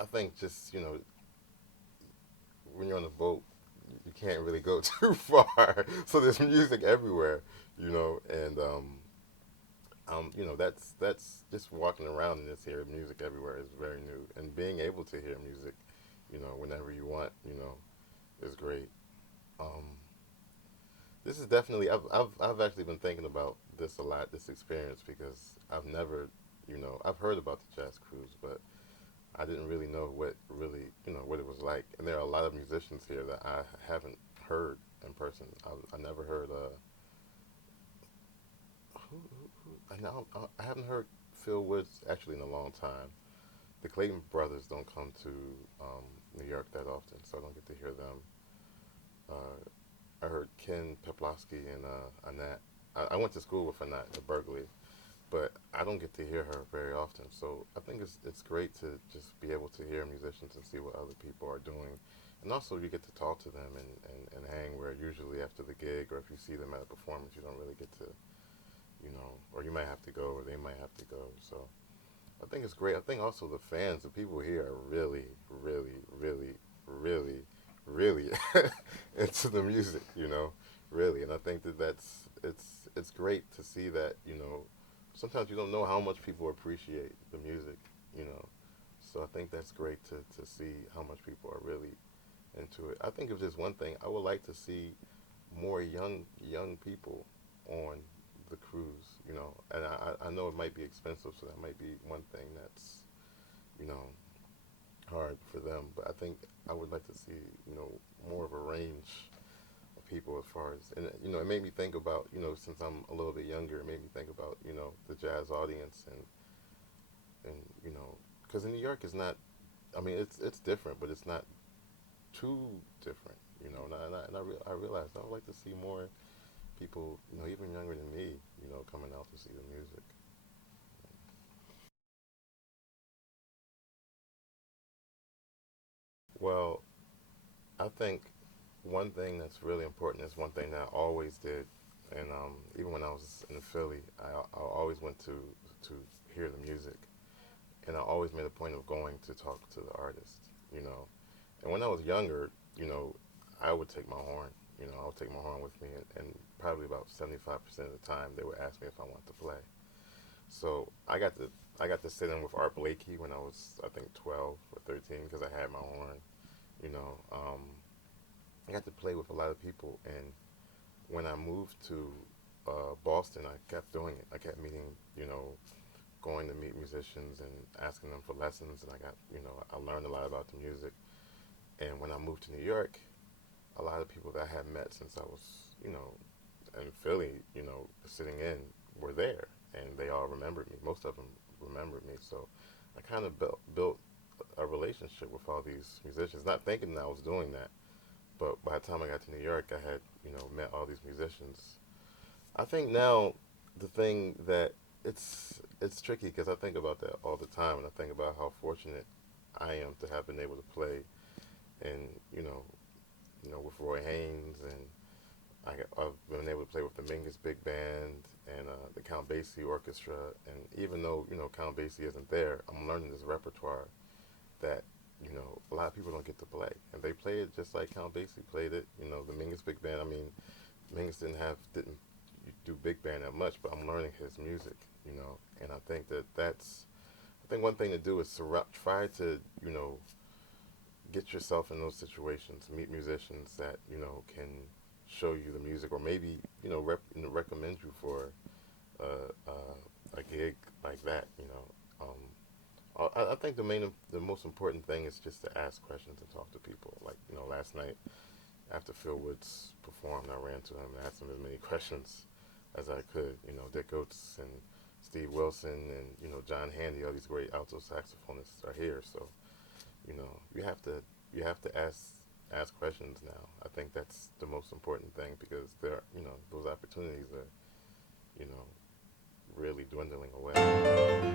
I think just when you're on a boat, you can't really go too far. So there's music everywhere, and that's just walking around and just hearing music everywhere is very new, and being able to hear music, whenever you want, is great. Um, this is definitely I've actually been thinking about this a lot, this experience, because I've never, I've heard about the jazz cruise, but I didn't really know what it was like. And there are a lot of musicians here that I haven't heard in person. I never heard I haven't heard Phil Woods actually in a long time. The Clayton brothers don't come to New York that often, so I don't get to hear them. Uh, I heard Ken Peplowski and Annette. I went to school with Annette at Berkeley, but I don't get to hear her very often. So I think it's great to just be able to hear musicians and see what other people are doing, and also you get to talk to them and hang. Where usually after the gig, or if you see them at a performance, you don't really get to, or you might have to go, or they might have to go. So I think it's great. I think also the fans, the people here, are really, really, really, really, really into the music. Really, and I think it's great to see that. Sometimes you don't know how much people appreciate the music. You know, so I think that's great to see how much people are really into it. I think if there's one thing, I would like to see more young people on the cruise. And I know it might be expensive, so that might be one thing that's you know hard for them. But I think I would like to see more of a range of people as far as, and it made me think about, since I'm a little bit younger, it made me think about the jazz audience, and because in New York is not, I mean it's different, but it's not too different. And I realized I would like to see more people, even younger than me, coming out to see the music. Well, I think one thing that's really important is one thing that I always did, and even when I was in Philly, I always went to hear the music, and I always made a point of going to talk to the artist, you know. And when I was younger, I would take my horn, I would take my horn with me, and probably about 75% of the time they would ask me if I wanted to play. So I got to sit in with Art Blakey when I was, I think, 12 or 13, because I had my horn. You know, I got to play with a lot of people, and when I moved to Boston, I kept doing it. I kept meeting, going to meet musicians and asking them for lessons, and I learned a lot about the music. And when I moved to New York, a lot of people that I had met since I was, in Philly, sitting in, were there, and they all remembered me. Most of them remembered me, so I kind of built a relationship with all these musicians, not thinking that I was doing that. But by the time I got to New York, I had, met all these musicians. I think now the thing that it's tricky, because I think about that all the time, and I think about how fortunate I am to have been able to play, and with Roy Haynes, and I've been able to play with the Mingus Big Band and the Count Basie Orchestra, and even though Count Basie isn't there, I'm learning this repertoire that a lot of people don't get to play, and they play it just like Count Basie played it. The Mingus Big Band. I mean, Mingus didn't do big band that much, but I'm learning his music. And I think one thing to do is to try to get yourself in those situations, meet musicians that can show you the music, or maybe recommend you for a gig like that. I think the most important thing is just to ask questions and talk to people. Like last night after Phil Woods performed, I ran to him and asked him as many questions as I could. Dick Oates and Steve Wilson and John Handy, all these great alto saxophonists are here. So you have to ask questions now. I think that's the most important thing, because those opportunities are you know really dwindling away.